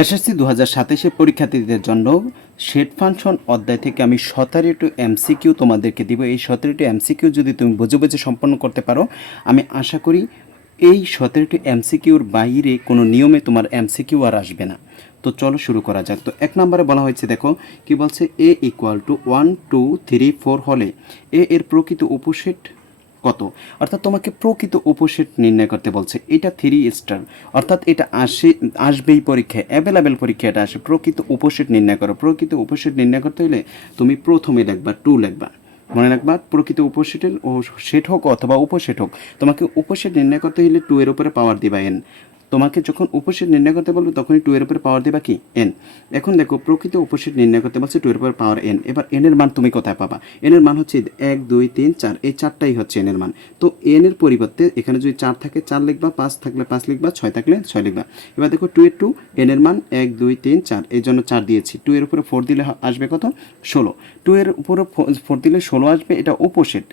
SSC 2027 পরীক্ষার্থীদের জন্য shade function অধ্যায় থেকে আমি 17টি এমসিকিউ তোমাদেরকে দিব। এই 17টি এমসিকিউ যদি তুমি বুঝে বুঝে সম্পন্ন করতে পারো, আমি আশা করি এই 17টি এমসিকিউর বাইরে কোনো নিয়মে তোমার এমসিকিউ আর আসবে না। তো চলো শুরু করা যাক। তো 1 নম্বরে বলা হয়েছে, দেখো কি বলছে, এ ইকুয়াল টু 1 2 3 4 হলে এর প্রকৃত উপসেট কত? অর্থাৎ তোমাকে প্রকৃত উপসেট নির্ণয় করতে বলছে। এটা 3 স্টার, অর্থাৎ এটা আসবেই পরীক্ষায়, অ্যাভেলেবেল পরীক্ষা এটা আসে। প্রকৃত উপসেট নির্ণয় করো। প্রকৃত উপসেট নির্ণয় করতে হলে তুমি প্রথমে লিখবা 2 লিখবা, মনে রাখবা প্রকৃত উপসেটের ও সেট হোক অথবা উপসেট হোক, তোমাকে উপসেট নির্ণয় করতে হলে 2 এর উপরে পাওয়ার দিবা n। তোমাকে যখন উপসেট নির্ণয় করতে বলবে তখনই 2 এর উপরে পাওয়ার দেবা কি n। এখন দেখো প্রকৃত উপসেট নির্ণয় করতে বলছে 2 এর উপরে পাওয়ার n। এবার n এর মান তুমি কোথায় পাবা? n এর মান হচ্ছে 1 2 3 4, এই চারটাই হচ্ছে n এর মান। তো n এর পরিবর্তে এখানে যদি 4 থাকে 4 লিখবা, 5 থাকলে 5 লিখবা, 6 থাকলে 6 লিখবা। এবার দেখো 2 এর 2, n এর মান 1 2 3 4, এই জন্য 4 দিয়েছি। 2 এর উপরে 4 দিলে আসবে কত? 16। 2 এর উপরে 4 দিলে 16 আসবে। এটা উপসেট,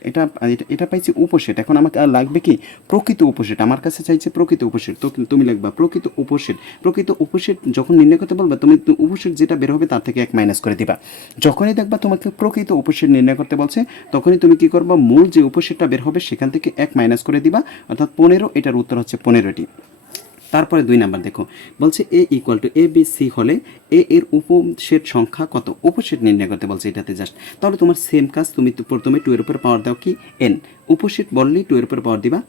এটা পাইছি উপসেট। এখন আমাকে আর লাগবে কি? প্রকৃত উপসেট। আমার কাছে চাইছে প্রকৃত উপসেট। তো তুমি লিখবা প্রকৃত উপসেট। প্রকৃত উপসেট যখন নির্ণয় করতে বলবে, তুমি উপসেট যেটা বের হবে তার থেকে 1 মাইনাস করে দিবা। যখনই দেখবা তোমাকে প্রকৃত উপসেট নির্ণয় করতে বলছে, তখনই তুমি কি করবা? মূল যে উপসেটটা বের হবে সেখান থেকে 1 মাইনাস করে দিবা, অর্থাৎ 15। এটার উত্তর হচ্ছে 15টি। তারপরে 2 নাম্বার দেখো, বলছে A equal to A B C হলে এর উপসেট সংখ্যা কত? উপসেট নির্ণয় করতে বলছে এটাতে জাস্ট। তাহলে তোমার সেম কাজ, তুমি প্রথমে 2 এর উপর পাওয়ার দাও কি n। উপসেট বললেই 2 এর উপর পাওয়ার দিবা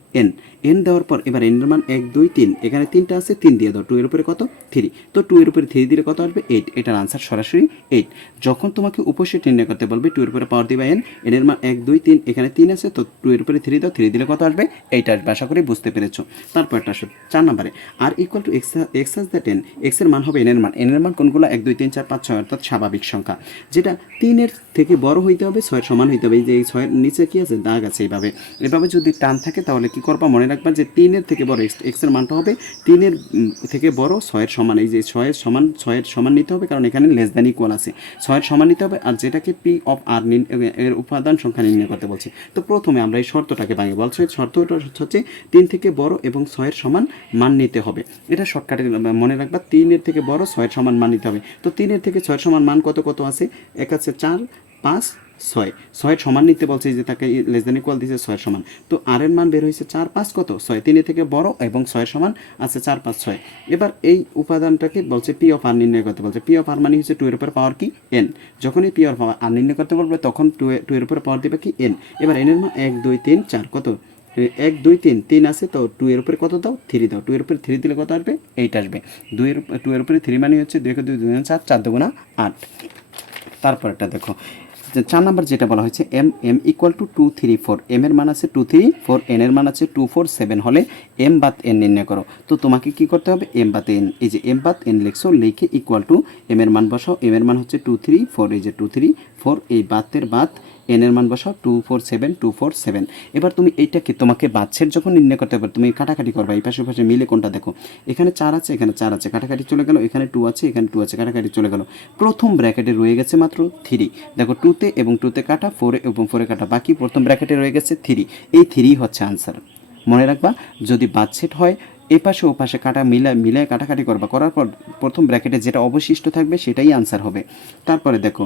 n দেওয়ার পর এবার n এর মান 1 2 3, এখানে 3টা আছে, 3 দিয়ে দাও। 2 এর উপরে কত? 3। তো 2 এর উপরে 3 দিলে কত আসবে? 8। এটার আনসার সরাসরি 8। যখন তোমাকে উপসেট নির্ণয় করতে বলবে 2 এর উপরে পাওয়ার দিবা n এর মান 1 2 3, এখানে 3 আছে, তো 2 এর উপরে 3 দাও। 3 দিলে কত আসবে? 8 আসবে। আশা করি বুঝতে পেরেছো। তারপর একটা আসবে 4 নম্বরে, আর ইকুয়াল টু এক্স হাজ দ্যাট এন। এক্স এর মান হবে এন এর মান। এন এর মান কোনগুলো? 1 2 3 4 5 6, অর্থাৎ স্বাভাবিক সংখ্যা, যেটা 3 এর থেকে বড় হইতে হবে, 6 এর সমান হইতে হবে। এই যে এই 6 এর নিচে কি আছে? দাগ আছে। এভাবে যদি টান থাকে তাহলে কি করবা? মনে রাখবা যে 3 এর থেকে বড় এক্স এর মানটা হবে 3 এর থেকে বড় 6 এর সমান। এই যে 6 এর সমান নিতে হবে, কারণ এখানে লেস দ্যান ইকুয়াল আছে। 6 এর সমান নিতে হবে, আর যেটাকে পি অফ আর এর উপাদান সংখ্যা নির্ণয় করতে বলছি। তো প্রথমে আমরা এই শর্তটাকে ভাঙি। বলছে শর্তটা হচ্ছে 3 থেকে বড় এবং 6 এর সমান মান নিতে হবে। এটা শর্টকাটে মনে রাখবা, 3 এর থেকে বড় 6 এর সমান মান নিতে হবে। তো 3 এর থেকে 6 এর সমান মান কত কত আছে? এক আছে 4 5 6। 6 এর সমান নিতে বলছে, যে তাকে লেস দ্যান ইকুয়াল দিয়েছে 6 এর সমান। তো আর এর মান বের হয়েছে 4 5 কত? 6। 3 এর থেকে বড় এবং 6 এর সমান আছে 4 5 6। এবার এই উপাদানটাকে বলছে পি অফ আর নির্ণয় করতে বলছে। পি অফ আর মানে হচ্ছে 2 এর উপর পাওয়ার কি n। যখনই পি অফ আর নির্ণয় করতে বলবে তখন 2 এর উপর পাওয়ার দেবে কি n। এবার n এর মান 1 2 3 4 কত? 1 2 3, 3 আছে, তো 2 এর উপরে কত দাও? 3 দাও। 2 এর উপরে 3 দিলে কত আসবে? 8 আসবে। 2 এর উপরে 3 মানে হচ্ছে 2 2 2 4, 4 2 8। তারপর একটা দেখো, 4 নাম্বার যেটা বলা হয়েছে, এম ইকুয়াল টু 2 3 4। এম এর মান আছে 2 3 4, এন এর মান আছে 2 4 7 হলে এম বাত এন নির্ণয় করো। তো তোমাকে কি করতে হবে? এম বাত এন, এই যে এম বাত এন লিখছো, লিখে ইকুয়াল টু এম এর মান বসাও। এম এর মান হচ্ছে 2 3 4, এই যে 2 3 4, এই বাতের বাত এন এর মান বসাও 2 4 7 2 4 7। এবার তুমি এইটাকে তোমাকে বাচ্চের যখন নির্ণয় করতে হবে, তুমি কাটাকাটি করবা। এই পাশে পাশে মিলে কোনটা দেখো, এখানে 4 আছে, এখানে 4 আছে, কাটাকাটি চলে গেল। এখানে 2 আছে, এখানে 2 আছে, কাটাকাটি চলে গেল। প্রথম ব্র্যাকেটে রয়ে গেছে মাত্র 3। দেখো 2 তে এবং 2 তে কাটা, 4 এবং 4 কাটা, বাকি প্রথম ব্র্যাকেটে রয়ে গেছে 3। এই 3 হচ্ছে আনসার। মনে রাখবা, যদি বাচ্চেট হয় এপাশে ও পাশে কাটা মিলায় কাটাকাটি করবা, করার পর প্রথম ব্র্যাকেটে যেটা অবশিষ্ট থাকবে সেটাই আনসার হবে। তারপরে দেখো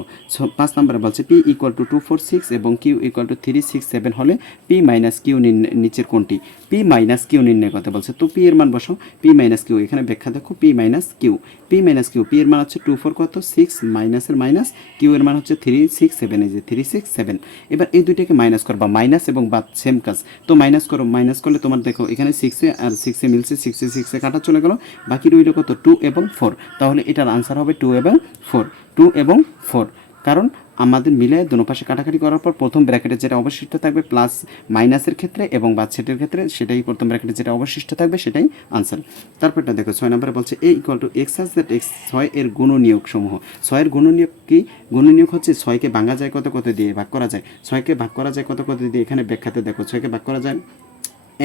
5 নম্বরে বলছে পি ইকুয়াল টু 2 4 6 এবং কিউ ইকুয়াল টু 3 6 7 হলে পি মাইনাস কিউ নিচের কোনটি? পি মাইনাস কিউ নির্ণয় করতে বলছে। তো পি এর মান বসাও। পি মাইনাস কিউ, এখানে ব্যাখ্যা দেখো, পি মাইনাস কিউ। পি এর মান হচ্ছে 2 4 কত? 6, মাইনাসের মাইনাস, কিউ এর মান হচ্ছে 3 6 7, এই যে 3 6 7। এবার এই দুইটাকে মাইনাস করবা, মাইনাস এবং বাদ সেম কাজ। তো মাইনাস করো, মাইনাস করলে তোমার দেখো এখানে 6 আর 6 মিলছে, 6 কাটা চলে গেল, বাকি রইল কত? 2 এবং 4। তাহলে এটার আনসার হবে 2 এবং 4। 2 এবং 4, কারণ আমাদের মিলে দুনো পাশে কাটাকাটি করার পর প্রথম ব্র্যাকেটে যেটা অবশিষ্ট থাকবে প্লাস মাইনাসের ক্ষেত্রে এবং বাচ্চেটের ক্ষেত্রে সেটাই প্রথম ব্র্যাকেটে যেটা অবশিষ্ট থাকবে সেটাই আনসার। তারপরটা দেখো 6 নম্বরে বলছে এ ইকুয়াল টু এক্স হাজ দ্যাট এক্স। 6 এর গুণনীয়ক সমূহ। 6 এর গুণনীয়ক কি? গুণনীয়ক হচ্ছে 6কে ভাঙা যায় কত কত দিয়ে? ভাগ করা যায়। 6কে ভাগ করা যায় কত কত দিয়ে? এখানে ব্যাখ্যাতে দেখো 6কে ভাগ করা যায়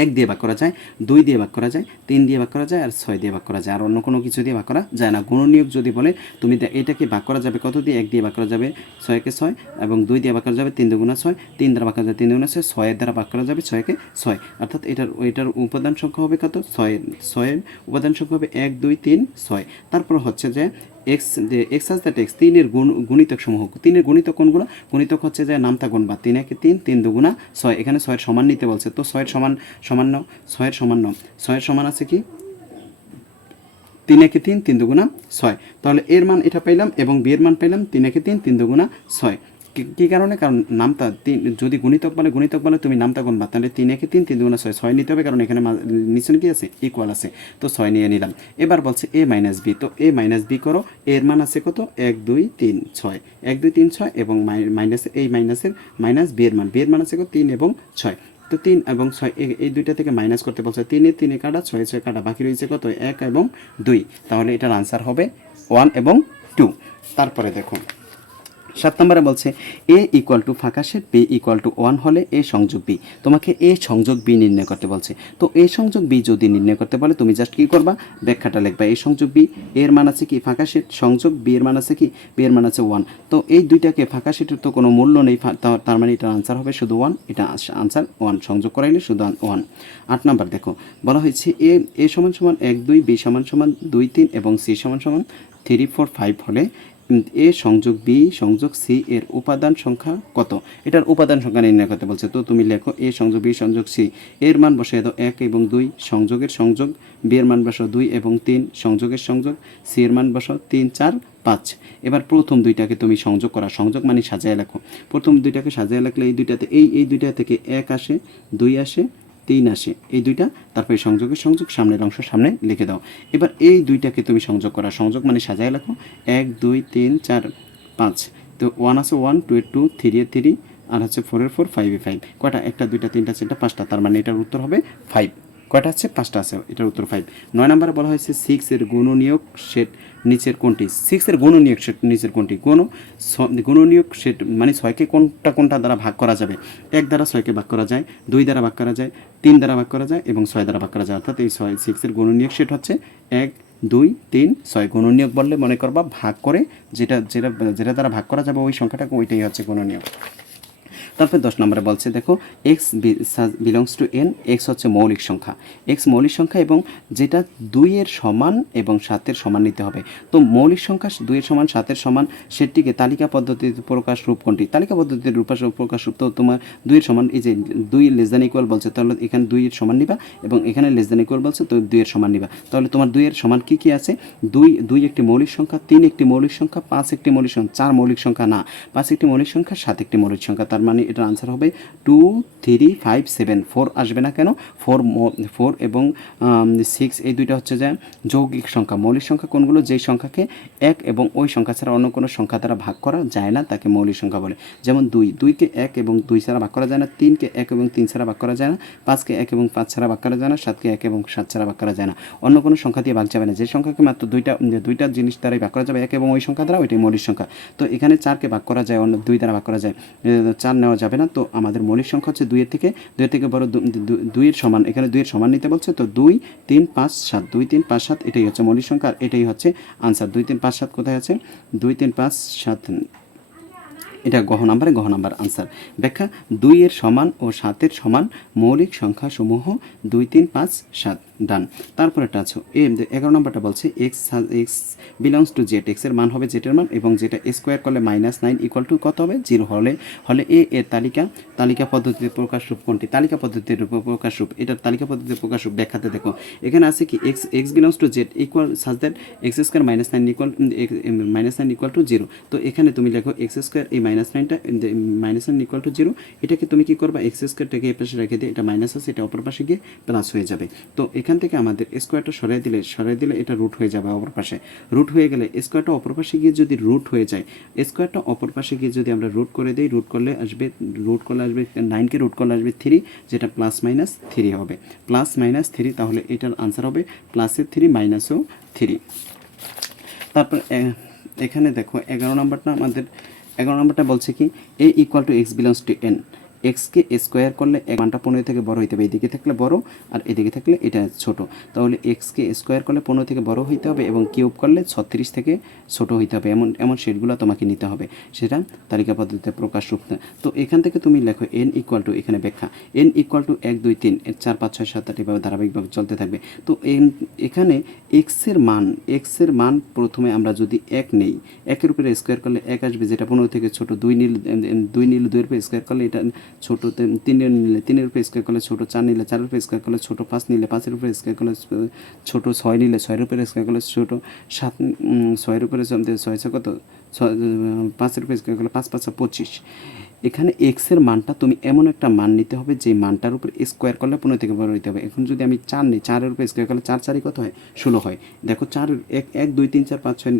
1 দিয়ে ভাগ করা যায়, 2 দিয়ে ভাগ করা যায়, 3 দিয়ে ভাগ করা যায়, আর 6 দিয়ে ভাগ করা যায়, আর অন্য কোনো কিছু দিয়ে ভাগ করা যায় না। গুণনীয়ক যদি বলে তুমি এটাকে ভাগ করা যাবে কত দিয়ে? 1 দিয়ে ভাগ করা যাবে 6কে 6, এবং 2 দিয়ে ভাগ করা যাবে 3 দুগুণা 6, 3 দ্বারা ভাগ করা যাবে 3 দুগুণা 6, 6 এর দ্বারা ভাগ করা যাবে 6কে 6, অর্থাৎ এটার উপাদান সংখ্যা হবে কত? 6 এর উপাদান সংখ্যা হবে 1 2 3 6। তারপর হচ্ছে যে এক্স হাজ দ্যাট এক্স, 3 এর গুণিতক সমূহ, 3 এর গুণিতক কোনগুলো? গুণিতক হচ্ছে যে নামতা গুণ বা 3 একে 3, 3 দুগুণা 6, এখানে 6 এর সমান নিতে বলছে, তো 6 এর সমান সমান নাও, 6 এর সমান নাও, 6 এর সমান আছে কি 3 একে 3, 3 দুগুণা 6, তাহলে এর মান এটা পাইলাম এবং বি এর মান পাইলাম 3 একে 3, 3 দুগুণা 6। কী কারণে? কারণ নামতা যদি গুণিতক বলে তুমি নামতা গুণবা, তাহলে 3 একে 3, 3 দুগুণা 6, 6 নিতে হবে, কারণ এখানে নিচে কি আছে? ইকুয়াল আছে, তো 6 নিয়ে নিলাম। এবার বলছে এ মাইনাস বি, তো এ মাইনাস বি করো, এর মান আছে কত? 1 2 3 6, 1 2 3 6, এবং মাইনাসের মাইনাস বি এর মান আছে কত? 3 এবং 6। তো 3 এবং 6 এই দুইটা থেকে মাইনাস করতে বলছে, 3 কাটা, 6 কাটা, বাকি রয়েছে কত? 1 এবং 2, তাহলে এটার আনসার হবে 1 এবং 2। তারপরে দেখো 7 নম্বরে বলছে এ ইকুয়াল টু ফাঁকা সেট বি ইকুয়াল টু 1 হলে এ সংযোগ বি, তোমাকে এ সংযোগ বি নির্ণয় করতে বলছে। তো এ সংযোগ বি যদি নির্ণয় করতে বলে তুমি জাস্ট কী করবা? ব্যাখ্যাটা লিখবা, এ সংযোগ বি, এর মান আছে কি ফাঁকা সেট, সংযোগ বি এর মান আছে কি? বি এর মান আছে 1, তো এই দুইটাকে ফাঁকা সেটের তো কোনো মূল্য নেই, তার মানে এটার আনসার হবে শুধু 1, এটা আনসার 1, সংযোগ করাইলে শুধু 1। 8 নাম্বার দেখো বলা হয়েছে এ সমান সমান 1 2, বি সমান সমান 2 3, এবং সি সমান সমান 3 4 5 হলে এ সংযোগ বি সংযোগ সি এর উপাদান সংখ্যা কত? এটার উপাদান সংখ্যা নির্ণয় করতে বলছে, তো তুমি লেখো এ সংযোগ বি সংযোগ সি, এর মান বসিয়ে দাও 1 এবং 2, সংযোগের সংযোগ, বি এর মান বসাও 2 এবং 3, সংযোগের সংযোগ, সি এর মান বসাও 3 4 5। এবার প্রথম দুইটাকে তুমি সংযোগ করা, সংযোগ মানে সাজায় লেখো, প্রথম দুইটাকে সাজায় রাখলে এই দুইটাতে এই দুইটা থেকে 1 আসে, 2 আসে, 3 আসে, এই দুইটা, তারপরে সংযোগের সংযোগ, সামনের অংশ সামনে লিখে দাও। এবার এই দুইটাকে তুমি সংযোগ করা, সংযোগ মানে সাজায় লেখো 1 2 3 4 5, তো 1 আছে 1, 2 এর 2, 3 এর 3, আর হচ্ছে 4 এর 4, 5 এর 5, কয়টা? 1টা 2টা 3টা 4টা 5টা, তার মানে এটার উত্তর হবে 5। কয়টা আছে? 5টা আছে, এটার উত্তর 5। 9 নম্বরে বলা হয়েছে 6 এর গুণনীয়ক সেট নিচের কোনটি? 6 এর গুণনীয়ক সেট নিচের কোনটি? গুণনীয়ক সেট মানে 6কে কোনটা দ্বারা ভাগ করা যাবে? 1 দ্বারা 6কে ভাগ করা যায়, 2 দ্বারা ভাগ করা যায়, 3 দ্বারা ভাগ করা যায়, এবং 6 দ্বারা ভাগ করা যায়, অর্থাৎ এই 6 এর গুণনীয়ক সেট হচ্ছে 1 2 3 6। গুণনীয়ক বললে মনে করবা ভাগ করে যেটা যেটা যেটা দ্বারা ভাগ করা যাবে ওই সংখ্যাটাকে, ওইটাই হচ্ছে গুণনীয়ক। তারপর 10 নম্বরে বলছে দেখো x belongs to N, x হচ্ছে মৌলিক সংখ্যা, এক্স মৌলিক সংখ্যা এবং যেটা 2 এর সমান এবং 7 এর সমান নিতে হবে। তো মৌলিক সংখ্যা 2 এর সমান 7 এর সমান সেটিকে তালিকা পদ্ধতিতে প্রকাশ রূপ কোনটি? তালিকা পদ্ধতির প্রকাশ রূপ তো তোমার 2 এর সমান, এই যে 2 লেস দ্যান ইকুয়াল বলছে, তাহলে এখানে 2 এর সমান নিবা, এবং এখানে লেস দ্যান ইকুয়াল বলছে, তো 2 এর সমান নিবা। তাহলে তোমার 2 এর সমান কি কি আছে? 2 একটি মৌলিক সংখ্যা, 3 একটি মৌলিক সংখ্যা, 5 একটি মৌলিক সংখ্যা, 4 মৌলিক সংখ্যা না, 5 একটি মৌলিক সংখ্যা, 7 একটি মৌলিক সংখ্যা, তার মানে এটার আনসার হবে 2 3 5 7। 4 আসবে না কেন? 4 এবং 6 এই দুইটা হচ্ছে যে যৌগিক সংখ্যা। মৌলিক সংখ্যা কোনগুলো? যেই সংখ্যাকে 1 এবং ওই সংখ্যা ছাড়া অন্য কোনো সংখ্যা দ্বারা ভাগ করা যায় না তাকে মৌলিক সংখ্যা বলে। যেমন 2কে 1 এবং 2 ছাড়া ভাগ করা যায় না, 3কে 1 এবং 3 ছাড়া ভাগ করা যায় না, 5কে 1 এবং 5 ছাড়া ভাগ করা যায় না, 7কে 1 এবং 7 ছাড়া ভাগ করা যায় না, অন্য কোনো সংখ্যা দিয়ে ভাগ যাবে না। যে সংখ্যাকে মাত্র দুইটা জিনিস দ্বারাই ভাগ করা যাবে 1 এবং ওই সংখ্যা দ্বারা, ওইটাই মৌলিক সংখ্যা। তো এখানে 4কে ভাগ করা যায়, অন্য 2 দ্বারা ভাগ করা যায়, 4 নেওয়া যাবে না। তো আমাদের মৌলিক সংখ্যা হচ্ছে 2 এর থেকে বড় 2 এর সমান, এখানে 2 এর সমান নিতে বলছে, তো 2 3 5 7, 2 3 5 7 এটাই হচ্ছে মৌলিক সংখ্যা, আর এটাই হচ্ছে আনসার। 2 3 5 7 কোথায় আছে? 2 3 5 7, এটা গহ নাম্বার আনসার। ব্যাখ্যা 2 এর সমান ও 7 এর সমান মৌলিক সংখ্যা সমূহ 2 3 5 7, ডান। তারপর এটা আছে 11 নম্বরটা বলছে x belongs to Z, x এর মান হবে জেড এর মান, এবং যেটা স্কোয়ার করলে -9 ইকুয়াল টু কত হবে? 0 হলে এ এর তালিকা পদ্ধতিতে প্রকাশ রূপ কোনটি? তালিকা পদ্ধতির প্রকাশ রূপ, এটার তালিকা পদ্ধতির প্রকাশ রূপ ব্যাখ্যাতে দেখো এখানে আছে কি x belongs to Z equal such that x square -9 equal to 0। তো এখানে তুমি লেখো এক্স স্কোয়ার এই -9টা -9 ইকুয়াল টু 0, এটাকে তুমি কি করবা? এক্স স্কোয়ারটাকে এই পাশে রেখে দিয়ে এটা মাইনাস আছে, এটা অপর পাশে গিয়ে প্লাস হয়ে যাবে। তো এখান থেকে আমাদের স্কোয়ারটা সরাই দিলে এটা রুট হয়ে যাবে অপর পাশে। রুট হয়ে গেলে স্কোয়ারটা অপর পাশে গিয়ে যদি রুট হয়ে যায়, স্কোয়ারটা অপর পাশে গিয়ে যদি আমরা রুট করে দিই, রুট করলে আসবে 9কে রুট করলে আসবে 3, যেটা +-3 হবে, +-3, তাহলে এটার আনসার হবে +3 -3। তারপর এখানে দেখো 11 নম্বরটা বলছে কি A equal to x belongs to n, এক্সকে স্কোয়ার করলে এক মানটা 15 থেকে বড় হইতে হবে, এদিকে থাকলে বড় আর এদিকে থাকলে এটা ছোট। তাহলে এক্সকে স্কোয়ার করলে 15 থেকে বড় হইতে হবে এবং কিউব করলে 36 থেকে ছোট হইতে হবে। এমন এমন সেটগুলো তোমাকে নিতে হবে, সেটা তালিকা পদ্ধতিতে প্রকাশ রূপ। তো এখান থেকে তুমি লেখো এন ইকুয়াল টু, এখানে ব্যাখ্যা এন ইকুয়াল টু 1 2 3 4 5 6 7 8 এভাবে ধারাবাহিকভাবে চলতে থাকবে। তো এখানে এক্সের মান প্রথমে আমরা যদি 1 নেই, 1-এর উপরে স্কোয়ার করলে 1 আসবে, যেটা 15 থেকে ছোট। 2 নিলে 2-এর উপরে স্কোয়ার করলে এটা ছোট, 3 নিলে 3-এর উপরে স্কোয়ার করলে ছোট, 4 নিলে 4-এর উপরে স্কোয়ার করলে ছোট, 5 নিলে 5-এর উপরে স্কোয়ার করলে ছোট, 6 নিলে 6-এর উপরে স্কোয়ার করলে ছোট, 7 6-এর উপরে 6 কত 5-এর উপরে স্কোয়ার করলে 5 5 25। এখানে এক্সের মানটা তুমি এমন একটা মান নিতে হবে যে মানটার উপর স্কোয়ার করলে 15 থেকে বড় হইতে হবে। এখন যদি আমি 4 নিই, 4-এর উপর স্কোয়ার করলে 4 4 কত হয় 16 হয়। দেখো 4 1 2 3 4 5 6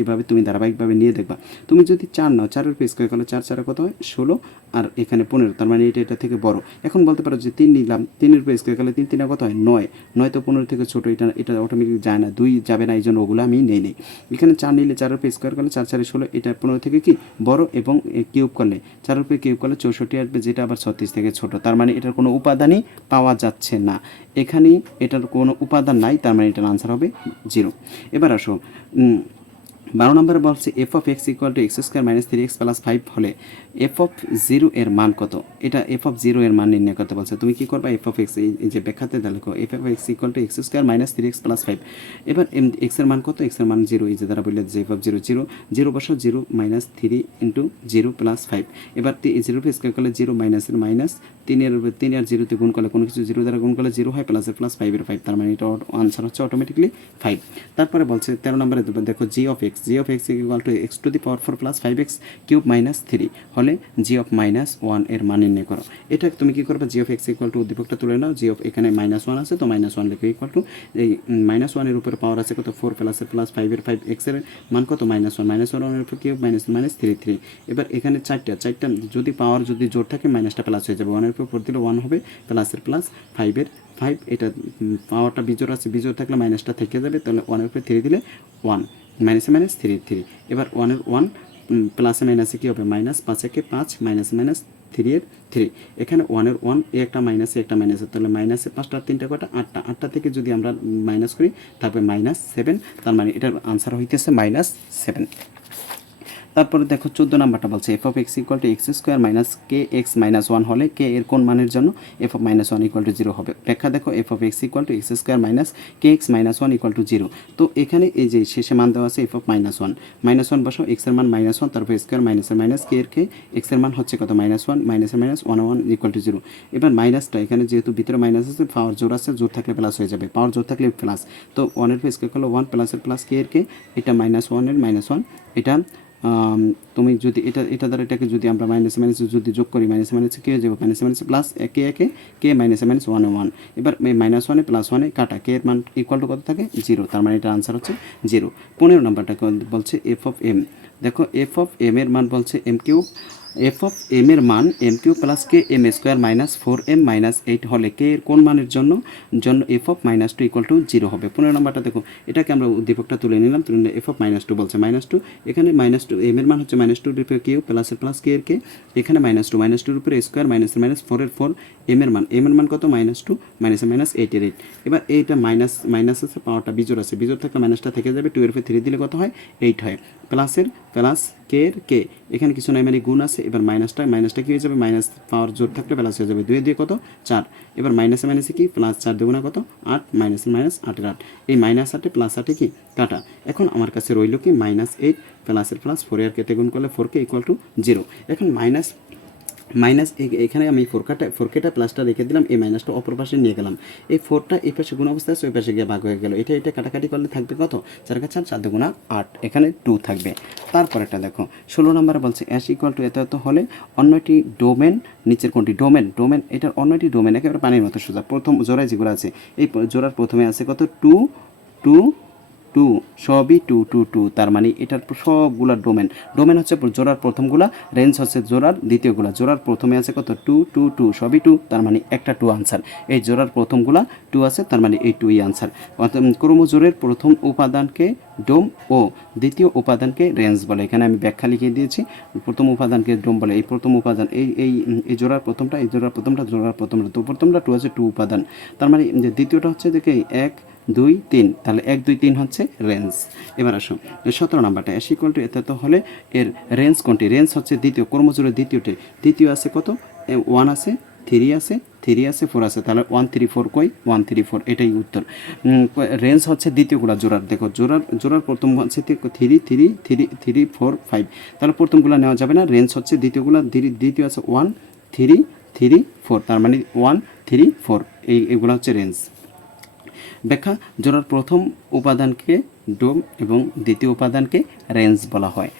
এভাবে তুমি ধারাবাহিকভাবে নিয়ে দেখবা। তুমি যদি 4 নাও, 4-এর উপর স্কোয়ার করলে 4 4 কত হয় 16 আর এখানে 15, তার মানে এটা থেকে বড়। এখন বলতে পারো যে 3 নিলাম, 3-এর উপর স্কোয়ার করলে 3 3 কত হয় 9, 9 তো 15 থেকে ছোট, এটা অটোমেটিক যায় না, 2 যাবে না, এই জন্য ওগুলো আমি নেই। এখানে 4 নিলে 4-এর উপর স্কোয়ার করলে 4 4 16, এটা 15 থেকে কি বড় এবং কিউব করলে 4-এর উপরে কিউব করলে 64 আসবে, যেটা আবার 36 থেকে ছোট। তার মানে এটার কোনো উপাদানই পাওয়া যাচ্ছে না, এখানে এটার কোনো উপাদান নাই, তার মানে এটার আনসার হবে 0। এবার আসো 12 নম্বরে বলছে F of x equal to x square minus 3x plus 5 হলে এফ অফ 0 এর মান কত? এটা এফ অফ 0 এর মান নির্ণয় করতে বলছে। তুমি কি করবা, এফ অফ এক্স এই যে ব্যাখ্যাতে দেখো F of x equal to x square minus 3x plus 5। এবার এক্স এর মান কত? এক্স এর মান 0, এই যে দ্বারা বললে যে এফ অফ 0 0 0 বসো, 0 মাইনাস 3 ইন্টু 0 প্লাস 5। এবার 0 স্কোয়ার করলে 0 মাইনাসের মাইনাস, 3 আর 0 গুণ করলে কোনো কিছু 0 দ্বারা গুণ করলে 0 হয়, প্লাসের প্লাস 5-এর 5, তার মানে এটা আনসার হচ্ছে অটোমেটিকলি 5। তারপরে বলছে 13 নম্বরে দেখো g of x equal to x to the power 4 plus 5x cube minus 3 হলে জি অফ মাইনাস 1 এর মান নির্ণয় করো। এটা তুমি কি করবে, জি অফ এক্স ইকুয়াল টু উদ্দীপকটা তুলে নাও, জি অফ এখানে -1 আছে তো -1 লিখো, ইকুয়াল টু এই -1 এর উপরে পাওয়ার আছে কত 4 প্লাসের প্লাস 5-এর 5, x এর মান কত -1 এর উপর কিউব মাইনাস 3 এবার এখানে চারটা যদি পাওয়ার যদি জোর থাকে মাইনাসটা প্লাস হয়ে যাবে, 1 এর উপর দিলে 1 হবে, প্লাসের প্লাস 5-এর 5, এটা পাওয়ারটা বিজোড় আছে, বিজোড় থাকলে মাইনাসটা থেকে যাবে, তাহলে 1 এর উপরে 3 দিলে 1, মাইনাসে মাইনাস 3 এবার 1 এর 1 প্লাসে মাইনাসে কী হবে, মাইনাস 5 একে 5 মাইনাসে মাইনাস 3 এর 3, এখানে 1 এর 1 একটা মাইনাসে একটা মাইনাসে, তাহলে মাইনাসে 5টা 3টা কটা 8টা থেকে যদি আমরা মাইনাস করি তারপরে -7, তার মানে এটার আনসার হইতেছে -7। তারপরে দেখো 14 নাম্বারটা বলছে F of x equal to x square minus K x minus 1 হলে কে এর কোন মানের জন্য এফ অফ -1 ইকুয়াল টু 0 হবে। ব্যাখ্যা দেখো F of x equal to x square minus K x minus 1 equal to 0। তো এখানে এই যে শেষে মান দেওয়া আছে এফ অফ -1 বসো, এক্স এর মান -1, তারপর স্কোয়ার মাইনাসের মাইনাস কে এর কে, এক্স এর মান হচ্ছে কত -1 মাইনাসের মাইনাস 1 ইকুয়াল টু 0। এবার মাইনাসটা এখানে যেহেতু ভিতরে মাইনাস আছে, পাওয়ার জোর আছে, জোর থাকলে প্লাস হয়ে যাবে, পাওয়ার জোর থাকলে প্লাস, তো 1 এর স্কোয়ার করলে 1 প্লাসের প্লাস কে এর কে, এটা -1 এর -1, এটা তুমি যদি এটা দ্বারা এটাকে যদি আমরা মাইনাস যদি যোগ করি, মাইনাস কী হয়ে যাবে, মাইনাস প্লাস একে একে কে মাইনাস 1 এবার -1 প্লাস 1 কাটা, কে এর মান ইকুয়াল টু কত থাকে 0, তার মানে এটা আনসার হচ্ছে 0। 15 নম্বরটা বলছে এফ অফ এম। দেখো এফ অফ এম এর মান বলছে M cube, F of M এর মান M cube plus K M square minus 4m minus 8 হলে কে এর কোন মানের জন্য এফ অফ -2 ইকুয়াল টু 0 হবে। 15 নম্বরটা দেখো, এটাকে আমরা উদ্দীপকটা তুলে নিলাম, তুলে নিলে এফ অফ -2 বলছে -2, এখানে -2 এম এর মান হচ্ছে -2 এর উপরে কিউব প্লাসের প্লাস কে এর কে, এখানে -2 এর উপরে স্কোয়ার মাইনাস 4 এর 4, এম এর মান কত -2 মাইনাস 8 এর 8। এবার এইটা মাইনাস আছে, পাওয়ারটা বিজোড় আছে, বিজোড় থাকলে মাইনাসটা থেকে যাবে, 2 এর উপরে 3 দিলে কত হয় 8 হয়, প্লাসের প্লাস কে এর কে, এখানে কিছু নাই মানে গুণ আছে, এবার মাইনাসটা কি হয়ে যাবে, মাইনাস পাওয়ার জোর থাকলে প্লাস হয়ে যাবে, 2 দিয়ে কত 4, এবার মাইনাসে কি প্লাস 4 দুগুণা কত 8, মাইনাসের মাইনাস 8-এর 8, এই -8 প্লাস 8 কি কাটা। এখন আমার কাছে রইল কি -8 প্লাসের প্লাস 4 এর কেতে গুণ করলে 4k ইকুয়াল টু 0। এখন এখানে আমি 4kটা প্লাসটা রেখে দিলাম, এই মাইনাসটা অপর পাশে নিয়ে গেলাম, এই 4টা এই পাশে গুণ অবস্থায় আছে, ওই পাশে গিয়ে ভাগ হয়ে গেল, এটা কাটাকাটি করলে থাকবে কত 4 × 4 4 দুগুণা 8, এখানে 2 থাকবে। তারপর একটা দেখো 16 নম্বরে বলছে অ্যাশ ইকুয়াল টু এত হলে অন্যটি ডোমেন, নিচের কোনটি ডোমেন, এটার অন্যটি ডোমেন একেবারে পানির মতো সোজা। প্রথম জোড়ায় যেগুলো আছে, এই জোড়ার প্রথমে আছে কত 2 2 2, সবই 2 2 2, তার মানে এটার সবগুলা ডোমেন হচ্ছে জোড়ার প্রথমগুলা, রেঞ্জ হচ্ছে জোড়ার দ্বিতীয়গুলা। জোড়ার প্রথমে আছে কত 2 2 2, সবই 2, তার মানে একটা 2 আনসার। এই জোড়ার প্রথমগুলা 2 আছে, তার মানে এই 2ই আনসার। ক্রমজোড়ের প্রথম উপাদানকে ডোম ও দ্বিতীয় উপাদানকে রেঞ্জ বলে। এখানে আমি ব্যাখ্যা লিখে দিয়েছি। প্রথম উপাদানকে ডোম বলে। এই প্রথম উপাদান এই জোড়ার প্রথমটা, এই জোড়ার প্রথমটা, জোড়ার প্রথমটা, তো প্রথমটা টু হচ্ছে টু উপাদান। তার মানে যে দ্বিতীয়টা হচ্ছে দেখে 1 2 3, তাহলে 1 2 3 হচ্ছে রেঞ্জ। এবার আসো 17 নাম্বারটা এস ইকুয়াল টু এত হলে এর রেঞ্জ কোনটি? রেঞ্জ হচ্ছে দ্বিতীয়, কর্মজোড়ের দ্বিতীয়টি। দ্বিতীয় আছে কত? 1 আছে, 3 আছে, 3 আছে, 4 আছে, তাহলে 1 3 4 কই? 1 3 4, এটাই উত্তর। রেঞ্জ হচ্ছে দ্বিতীয়গুলা জোড়ার, দেখো জোড়ার প্রথম হচ্ছে 3 3 3 3 4 5, তাহলে প্রথমগুলো নেওয়া যাবে না। রেঞ্জ হচ্ছে দ্বিতীয়গুলা, দ্বিতীয় আছে 1 3 3 4, তার মানে 1 3 4, এগুলো হচ্ছে রেঞ্জ। ব্যাখ্যা: জোড়ার প্রথম উপাদানকে ডোম এবং দ্বিতীয় উপাদানকে রেঞ্জ বলা হয়।